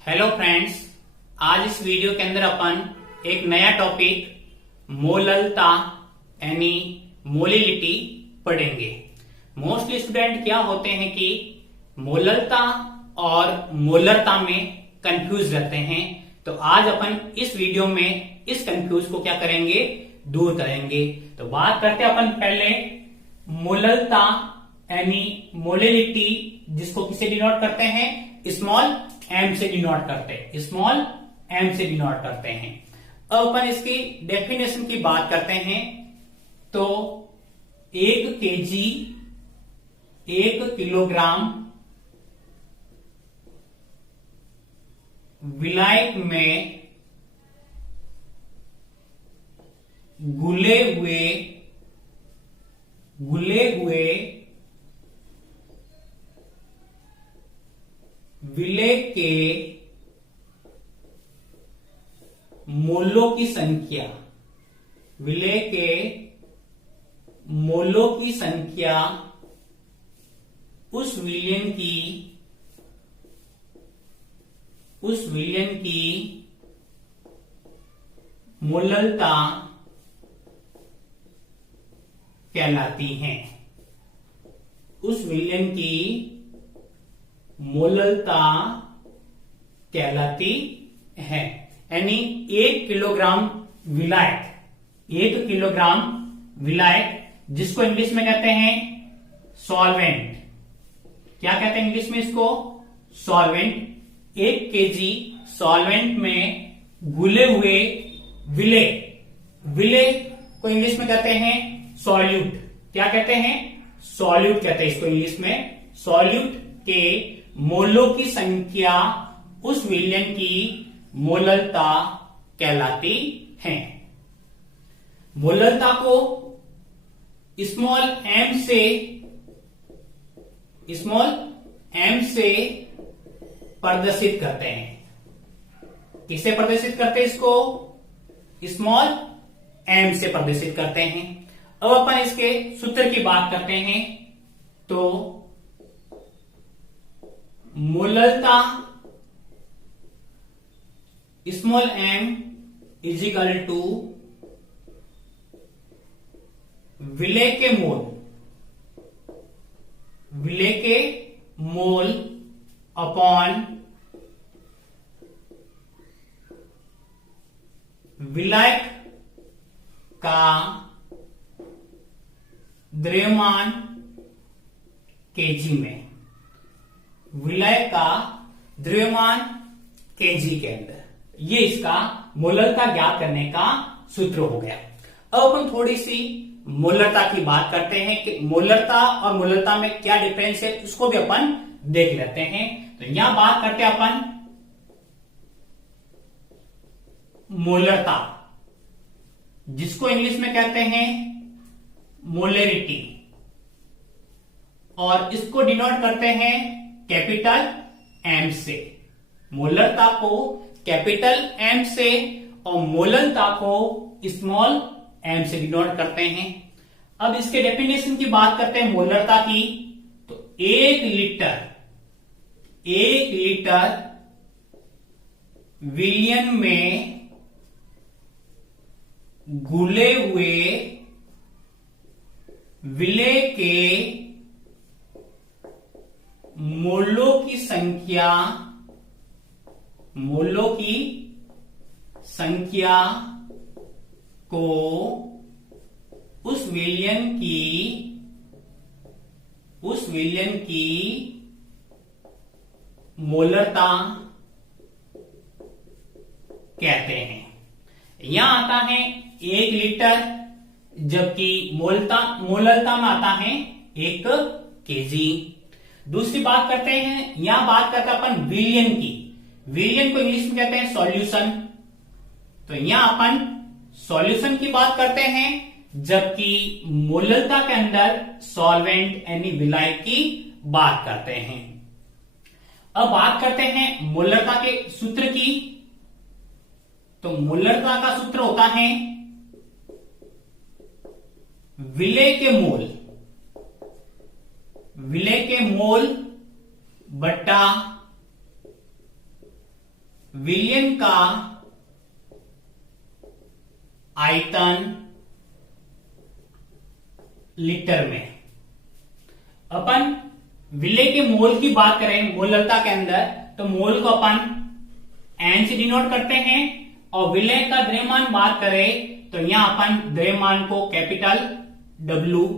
Hello friends, आज इस video के अंदर अपन एक नया टॉपिक मोललता यानी मोलिलिटी पढ़ेंगे। मोस्टली स्टूडेंट क्या होते हैं कि मोललता और मोलरता में कंफ्यूज रहते हैं। तो आज अपन इस वीडियो में इस कंफ्यूज को क्या करेंगे, दूर करेंगे। तो बात करते हैं अपन पहले मोललता यानी मोलिलिटी, जिसको किसे डिनोट करते हैं, स्मॉल एम से डिनोट करते हैं, स्मॉल एम से डिनोट करते हैं। अब अपन इसकी डेफिनेशन की बात करते हैं। तो 1 kg 1 किलोग्राम विलायक में घुले हुए विलेय के मोलों की संख्या, विलेय के मोलों की संख्या उस विलयन की मोललता कहलाती हैं। उस विलयन की मोललता कहलाती है। यानी 1 किलोग्राम विलायक, 1 किलोग्राम विलायक जिसको इंग्लिश में कहते हैं सॉल्वेंट। क्या कहते हैं इंग्लिश में इसको? सॉल्वेंट। 1 केजी सॉल्वेंट में घुले हुए विलेय को इंग्लिश में कहते हैं सॉल्यूट। क्या कहते हैं? सॉल्यूट कहते हैं इसको इंग्लिश में। सॉल्यूट के मोलों की संख्या उस विलयन की मोललता कहलाती है। मोललता को स्मॉल एम से प्रदर्शित करते हैं। किसे प्रदर्शित करते हैं इसको? स्मॉल एम से प्रदर्शित करते हैं। अब अपन इसके सूत्र की बात करते हैं। तो मोललता small M is equal to विलेय के मोल अपॉन विलायक का द्रव्यमान केजी में, विलायक का द्रव्यमान केजी के अंदर। ये इसका मोललता ज्ञात करने का सूत्र हो गया। अब अपन थोड़ी सी मोलरता की बात करते हैं कि मोलरता और मोललता में क्या डिफरेंस है, उसको भी अपन देख लेते हैं। तो यहां बात करते हैं अपन मोलरता, जिसको इंग्लिश में कहते हैं मोलेरिटी, और इसको डिनोट करते हैं कैपिटल एम से। मोलरता को कैपिटल एम से और मोललता को स्मॉल एम से डिनोट करते हैं। अब इसके डेफिनेशन की बात करते हैं मोलरता की। तो 1 लीटर विलयन में घुले हुए विलेय के मोलों की संख्या को उस विलयन की मोलरता कहते हैं। यहां आता है 1 लीटर, जबकि मोललता में आता है 1 केजी। दूसरी बात करते हैं, यहां बात करते हैं अपन विलयन की। विलयन को इंग्लिश में कहते हैं सॉल्यूशन। तो यहां अपन सॉल्यूशन की बात करते हैं, जबकि मोललता के अंदर सॉल्वेंट यानी विलायक की बात करते हैं। अब बात करते हैं मोलरता के सूत्र की। तो मोलरता का सूत्र होता है विलेय के मोल बट्टा विलयन का आयतन लीटर में। अपन विलय के मोल की बात करें मोलरता के अंदर, तो मोल को अपन एन से डिनोट करते हैं, और विलय का द्रव्यमान बात करें तो यहां अपन द्रव्यमान को कैपिटल W,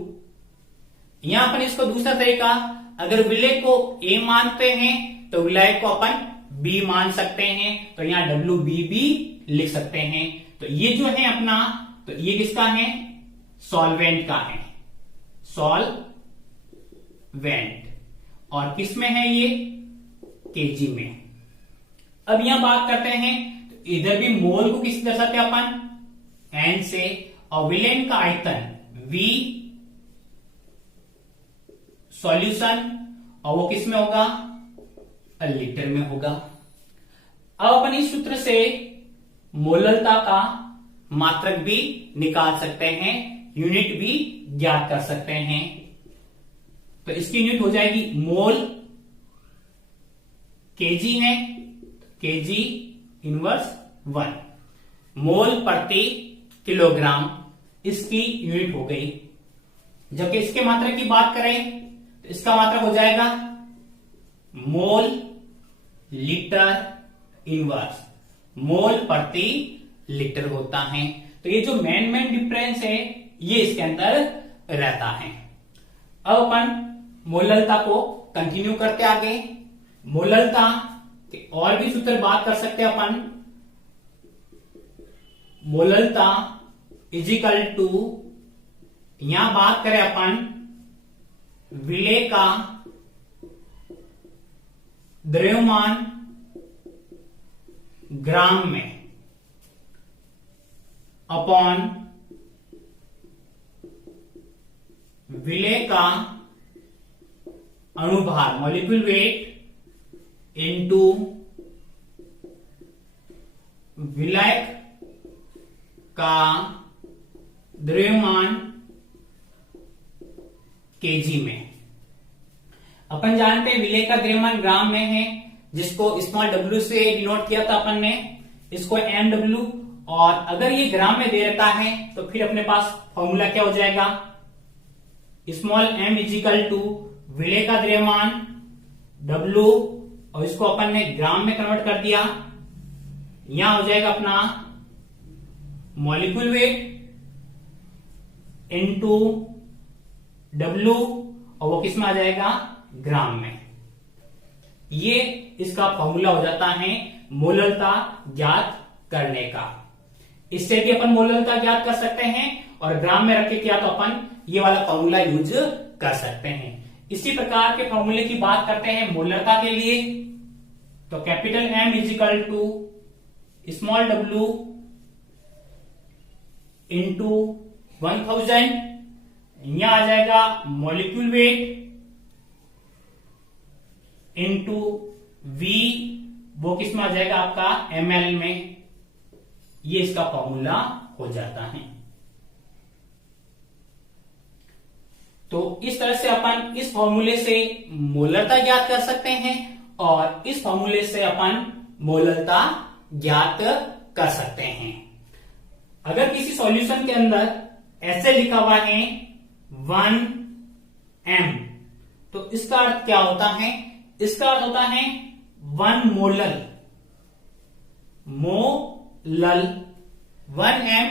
यहां अपन इसको दूसरा तरीका, अगर विलय को A मानते हैं तो विलय को अपन B मान सकते हैं, तो यहां WB भी लिख सकते हैं। तो ये जो है अपना, तो ये किसका है, सॉल्वेंट का है, सॉल्वेंट, और किस में है ये, केजी में। अब यहां बात करते हैं, तो इधर भी मोल को किससे दर्शाते हैं अपन, एन से, और विलयन का आयतन V, सॉल्यूशन, और वो किस में होगा, लीटर में होगा। अब अपन इस सूत्र से मोललता का मात्रक भी निकाल सकते हैं, यूनिट भी ज्ञात कर सकते हैं। तो इसकी यूनिट हो जाएगी मोल, केजी है, केजी इनवर्स 1, मोल प्रति किलोग्राम, इसकी यूनिट हो गई। जबकि इसके मात्रक की बात करें तो इसका मात्रक हो जाएगा मोल लीटर इनवर्स, मोल प्रति लीटर होता है। तो ये जो मेन डिफरेंस है ये इसके अंदर रहता है। अब अपन मोललता को कंटिन्यू करते आगे। मोललता के और भी सूत्र बात कर सकते हैं अपन। मोललता इजिकल टू, यहां बात करें अपन विलय का द्रव्यमान ग्राम में अपॉन विलय का अणुभार मॉलिक्यूल वेट इनटू विलय का द्रव्यमान केजी में। अपन जानते हैं विलय का द्रव्यमान ग्राम में है, जिसको स्मॉल w से डिनोट किया था अपन ने, इसको mw, और अगर ये ग्राम में दे रखा है तो फिर अपने पास फॉर्मूला क्या हो जाएगा, स्मॉल m इजिकल टू विलय का द्रव्यमान w, और इसको अपन ने ग्राम में कन्वर्ट कर दिया। यहां हो जाएगा अपना मॉलिक्यूल वेट इनटू W, और वो किस में आ जाएगा, ग्राम में। ये इसका फॉर्मूला हो जाता है मोललता ज्ञात करने का। इससे भी अपन मोललता ज्ञात कर सकते हैं, और ग्राम में रख के किया तो अपन ये वाला फॉर्मूला यूज कर सकते हैं। इसी प्रकार के फॉर्मूले की बात करते हैं मोललता के लिए। तो capital M is equal to small w into 1000, यहां आ जाएगा मॉलिक्यूल वेट इंटू V, वो किस में आ जाएगा आपका ml में। ये इसका फॉर्मूला हो जाता है। तो इस तरह से अपन इस फॉर्मूले से मोललता ज्ञात कर सकते हैं, और इस फॉर्मूले से अपन मोललता ज्ञात कर सकते हैं। अगर किसी सॉल्यूशन के अंदर ऐसे लिखा हुआ है 1m, तो इसका अर्थ क्या होता है, इसका अर्थ होता है 1 molal, 1m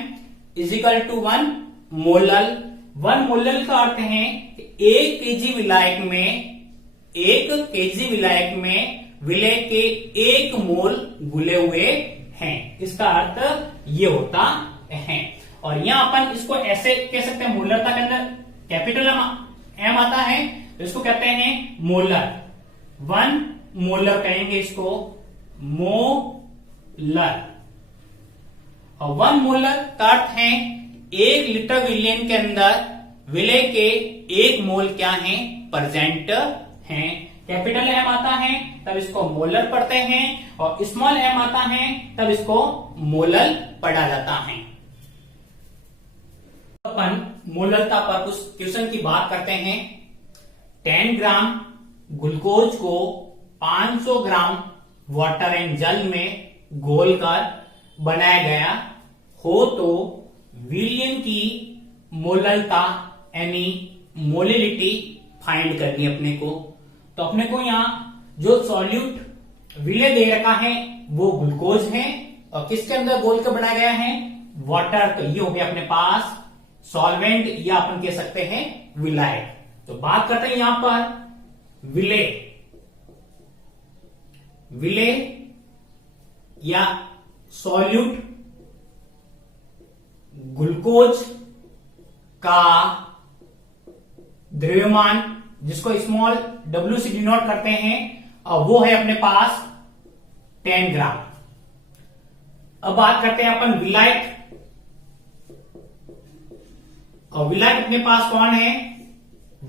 is equal to 1 molal. 1 molal का अर्थ है कि 1 केजी विलायक में विलय के 1 मोल घुले हुए हैं, इसका अर्थ ये होता है। और यहां अपन इसको ऐसे कह सकते हैं, मोलरता के अंदर कैपिटल M आता है तो इसको कहते हैं मोलर, 1 मोलर कहेंगे इसको, मोलर। और 1 मोलर का अर्थ है 1 लीटर विलयन के अंदर विलय के 1 मोल क्या है, प्रेजेंट हैं। कैपिटल M आता है तब इसको मोलर पढ़ते हैं, और स्मॉल m आता है तब इसको मोलल पढ़ा जाता है। अपन मोललता पर कुछ क्वेश्चन की बात करते हैं। 10 ग्राम ग्लूकोज को 500 ग्राम वाटर एंड जल में घोलकर बनाया गया हो तो विलयन की मोललता यानी मोलिलिटी फाइंड करनी अपने को। तो अपने को यहाँ जो सॉल्यूट विलय दे रखा है वो ग्लूकोज है और किसके अंदर घोल कर बनाया गया है, वाटर। तो ये हो गया अपने पास सॉल्वेंट या अपन कह सकते हैं विलायक। तो बात करते हैं यहां पर विलय या सॉल्यूट ग्लूकोज का द्रव्यमान जिसको स्मॉल w से डिनोट करते हैं और वो है अपने पास 10 ग्राम। अब बात करते हैं अपन विलायक। और विलायक अपने पास कौन है,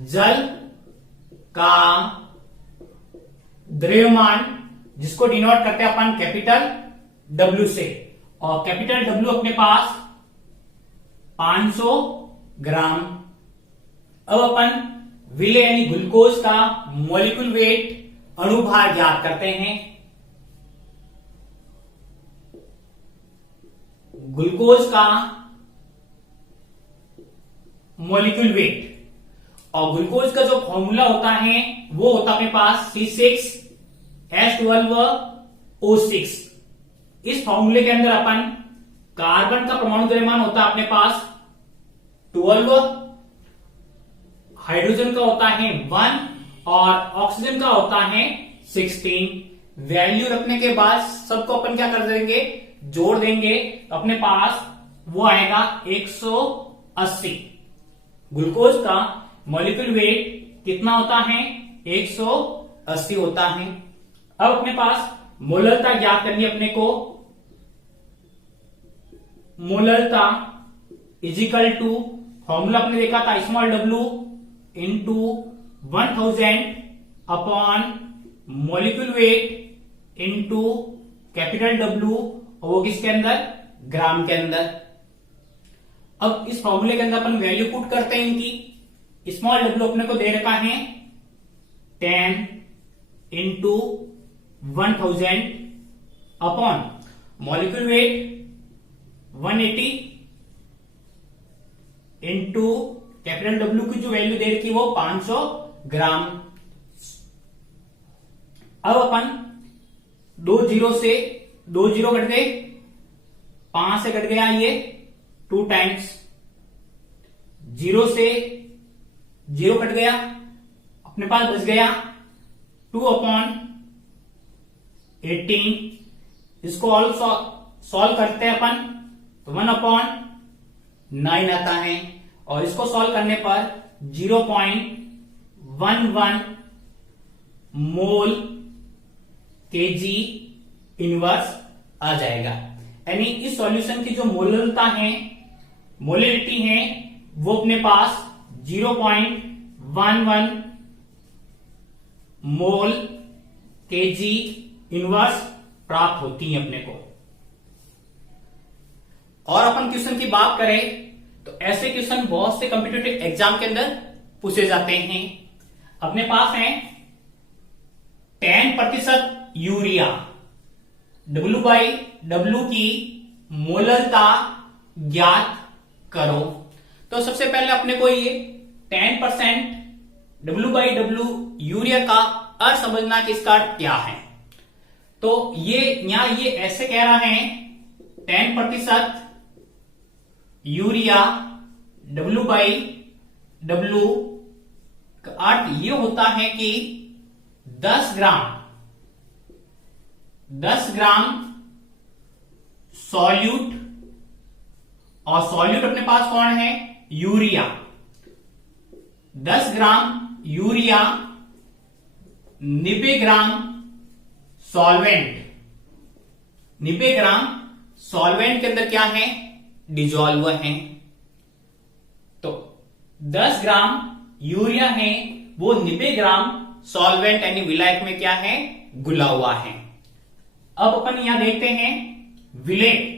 जल का द्रव्यमान जिसको डिनोट करते हैं अपन कैपिटल W से, और कैपिटल W अपने पास 500 ग्राम। अब अपन विलय यानी ग्लूकोज का मॉलिक्यूल वेट अणुभार ज्ञात करते हैं। ग्लूकोज का मॉलिक्यूल वेट और ग्लूकोज का जो फॉर्मूला होता है वो होता है अपने पास C6H12O6। इस फॉर्मूले के अंदर अपन कार्बन का परमाणु द्रव्यमान होता है अपने पास 12, हाइड्रोजन का होता है 1 और ऑक्सीजन का होता है 16। वैल्यू रखने के बाद सबको अपन क्या कर देंगे, जोड़ देंगे। अपने पास वो आएगा 180। ग्लूकोज का मॉलिक्यूल वेट कितना होता है, 180 होता है। अब अपने पास मोललता ज्ञात करनी अपने को। मोललता इजिकल टू फॉर्मूला अपने देखा था small w into 1000 upon molecule weight into capital W, और वो किसके अंदर, ग्राम के अंदर। अब इस फॉर्मूले के अंदर अपन वैल्यू पुट करते हैं इनकी। स्मॉल w अपने को दे रखा है 10 into 1000 upon molecule weight 180 into capital W की जो वैल्यू दे रखी वो 500 ग्राम। अब अपन 2 जीरो से 2 जीरो कट गए, 5 से कट गया ये 2 टाइम्स, 0 से 0 कट गया, अपने पास बच गया 2 अपॉन 18। इसको ऑल सॉल्व करते हैं अपन तो 1 अपॉन 9 आता है और इसको सॉल्व करने पर 0.11 मोल केजी इनवर्स आ जाएगा। यानी इस सॉल्यूशन की जो मोललता है, मोलिलिटी है, वो अपने पास 0.11 मोल केजी इनवर्स प्राप्त होती है अपने को। और अपन क्वेश्चन की बात करें तो ऐसे क्वेश्चन बहुत से कॉम्पिटिटिव एग्जाम के अंदर पूछे जाते हैं। अपने पास है 10% यूरिया, W/W की मोललता ज्ञात करो। तो सबसे पहले अपने को ये 10% W/W यूरिया का अर्थ समझना कि इसका अर्थ क्या है। तो ये यहां ये ऐसे कह रहा है 10% यूरिया W/W का अर्थ ये होता है कि 10 ग्राम सॉल्यूट, और सॉल्यूट अपने पास कौन है, यूरिया। 10 ग्राम यूरिया 90 ग्राम सॉल्वेंट, 90 ग्राम सॉल्वेंट के अंदर क्या है, डिजॉल्व है। तो 10 ग्राम यूरिया है वो 90 ग्राम सॉल्वेंट यानी विलायक में क्या है, घुला हुआ है। अब अपन यहां देखते हैं विलय,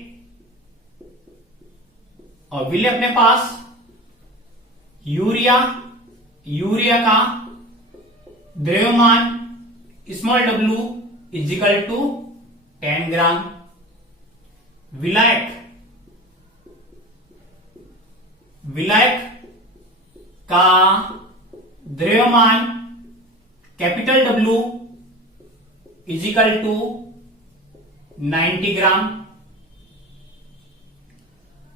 और विलय अपने पास यूरिया का द्रव्यमान स्मॉल w इजिकल टू 10 ग्राम। विलायक का द्रव्यमान कैपिटल W इजिकल टू 90 ग्राम।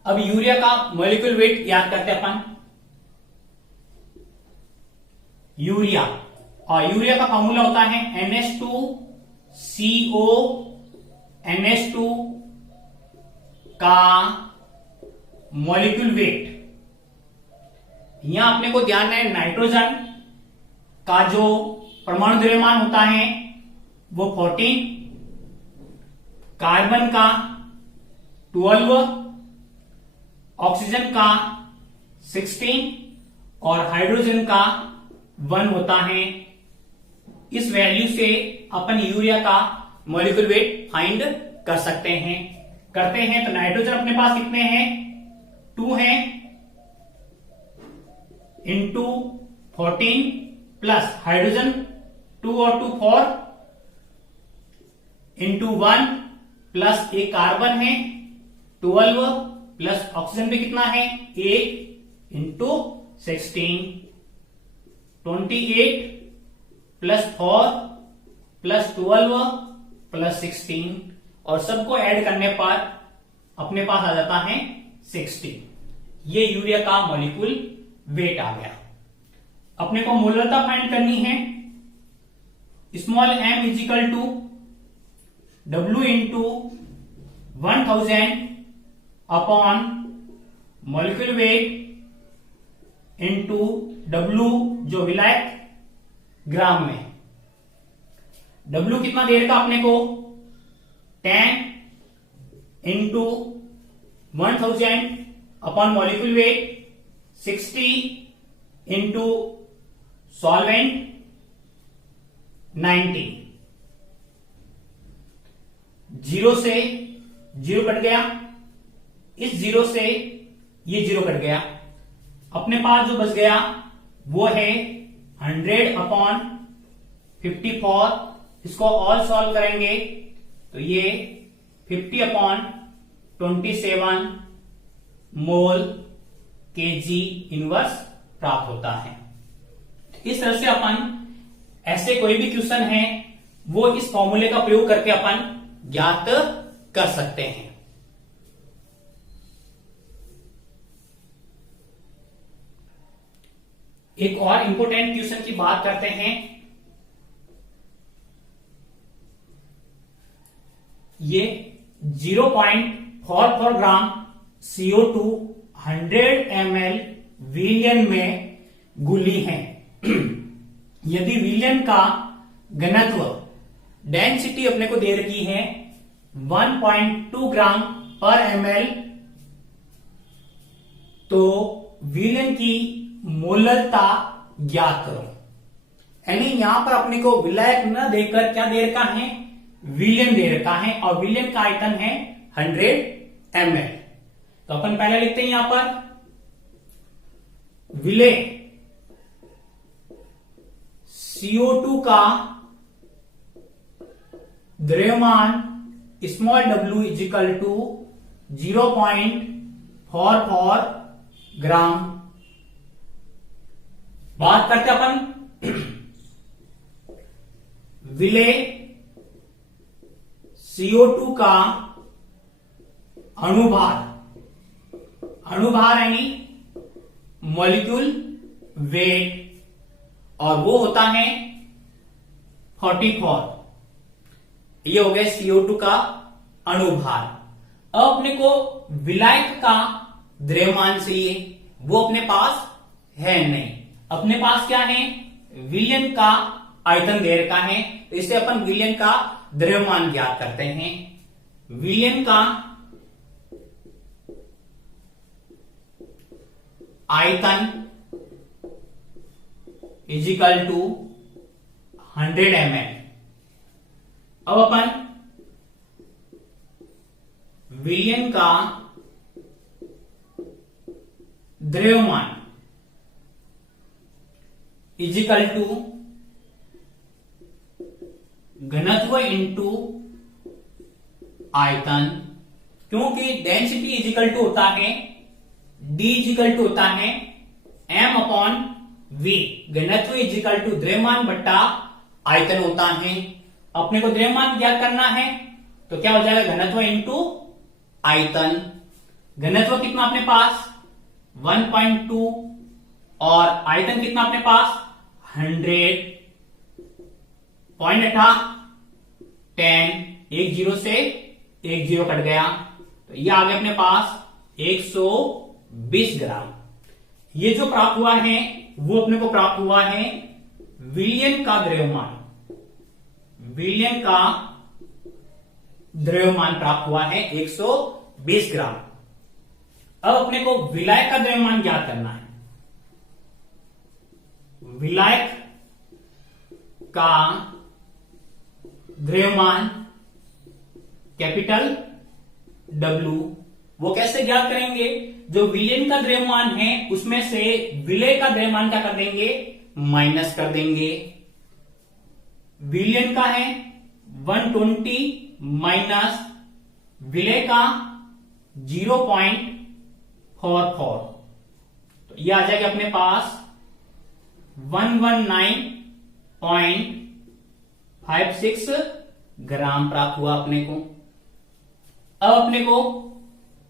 अब यूरिया का मॉलिक्यूल वेट याद करते हैं अपन। यूरिया का फॉर्मूला होता है NH2CO NH2 का मॉलिक्यूल वेट। यहां अपने को ध्यान है नाइट्रोजन का जो परमाणु द्रव्यमान होता है वो 14, कार्बन का 12, ऑक्सीजन का 16 और हाइड्रोजन का 1 होता है। इस वैल्यू से अपन यूरिया का मॉलिक्यूल वेट फाइंड कर सकते हैं। तो नाइट्रोजन अपने पास कितने हैं? 2 हैं इंटू 14 प्लस हाइड्रोजन 2 और 2 4 इंटू 1 प्लस एक कार्बन है 12 प्लस ऑक्सीजन पे कितना है 8 इंटू 16 28 प्लस 4 प्लस 12 प्लस 16 और सबको ऐड करने पर अपने पास आ जाता है 60। ये यूरिया का मॉलिक्यूल वेट आ गया। अपने को मोलरता फाइंड करनी है। Small m is equal to W into 1000 upon molecule weight into W जो विलायक ग्राम में। W कितना देर का अपने को 10 into 1000 upon molecule weight 60 into solvent 90। 0 से 0 कट गया, इस 0 से ये 0 कट गया। अपने पास जो बच गया वो है 100 अपॉन 54। इसको ऑल सॉल्व करेंगे तो ये 50 अपॉन 27 मोल केजी इनवर्स प्राप्त होता है। इस तरह से अपन ऐसे कोई भी क्वेश्चन है वो इस फॉर्मूले का प्रयोग करके अपन ज्ञात कर सकते हैं। एक और इंपॉर्टेंट क्वेश्चन की बात करते हैं। ये 0.44 ग्राम CO2 100 ml विलयन में घुली है। यदि विलयन का घनत्व डेंसिटी अपने को दे रखी है 1.2 ग्राम पर ml, तो विलयन की मोलरता ज्ञात करो। यानी यहां पर अपने को विलायक न देकर क्या दे रखा है? विलयन दे रखा है और विलयन का आयतन है 100 ml। तो अपन पहले लिखते हैं यहां पर विलेय CO2 का द्रव्यमान स्मॉल w इजिकल टू 0.44 ग्राम। बात करते अपन विलेय CO2 का अणुभार यानी मॉलिक्यूल वेट, और वो होता है 44। ये हो गया CO2 का अणुभार। अब अपने को विलायक का द्रव्यमान चाहिए, वो अपने पास है नहीं। अपने पास क्या है? विलयन का आयतन दे रखा है, तो इससे अपन विलयन का द्रव्यमान ज्ञात करते हैं। विलयन का आयतन इजिकल टू 100 ml। अब अपन विलयन का द्रव्यमान इजिकल टू घनत्व इंटू आयतन क्योंकि डेंसिटी इज इक्वल टू होता है डी इज इक्वल टू होता है एम अपॉन वी। घनत्व इज इक्वल टू द्रव्यमान बट्टा आयतन होता है। अपने को द्रव्यमान ज्ञात करना है तो क्या हो जाएगा, घनत्व इंटू आयतन। घनत्व कितना अपने पास 1.2 और आयतन कितना अपने पास 100 0.8 10 एक जीरो से एक जीरो कट गया तो ये आ गया अपने पास 120 ग्राम। ये जो प्राप्त हुआ है वो अपने को प्राप्त हुआ है विलियन का द्रव्यमान। विलियन का द्रव्यमान प्राप्त हुआ है 120 ग्राम। अब अपने को विलायक का द्रव्यमान ज्ञात करना है। विलायक का द्रव्यमान कैपिटल W वो कैसे ज्ञात करेंगे, जो विलयन का द्रव्यमान है उसमें से विलय का द्रव्यमान क्या कर देंगे, माइनस कर देंगे। विलयन का है 120 माइनस विलय का 0.44 तो ये आ जाएगा अपने पास 119.56 ग्राम प्राप्त हुआ अपने को। अब अपने को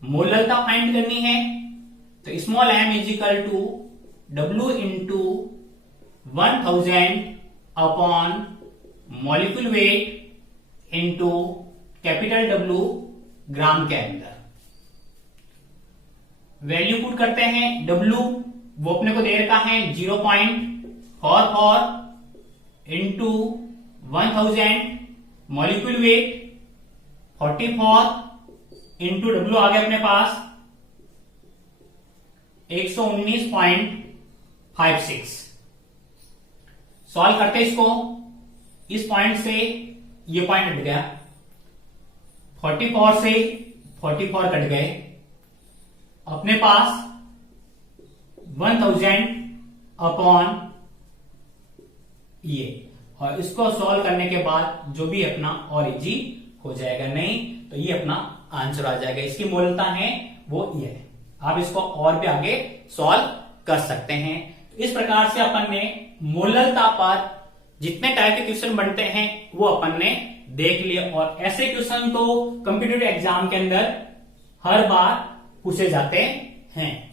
मोललता फाइंड करनी है तो small m is equal to W into 1000 upon molecule weight into capital W gram के अंदर। वैल्यू पुट करते हैं। W वो अपने को दे रखा है 0.44 into 1000 molecule weight 44 into W आ गया अपने पास 119.56। सॉल्व करते इसको, इस पॉइंट से ये पॉइंट हट गया, 44 से 44 कट गए, अपने पास 1000 अपॉन ये, और इसको सॉल्व करने के बाद जो भी अपना और इजी हो जाएगा, नहीं तो ये अपना आंसर आ जाएगा। इसकी मोलता है वो ये है। आप इसको और भी आगे सॉल्व कर सकते हैं। इस प्रकार से अपन ने मोललता पर जितने टाइप के क्वेश्चन बनते हैं वो अपन ने देख लिए, और ऐसे क्वेश्चन तो कॉम्पिटिटिव एग्जाम के अंदर हर बार पूछे जाते हैं।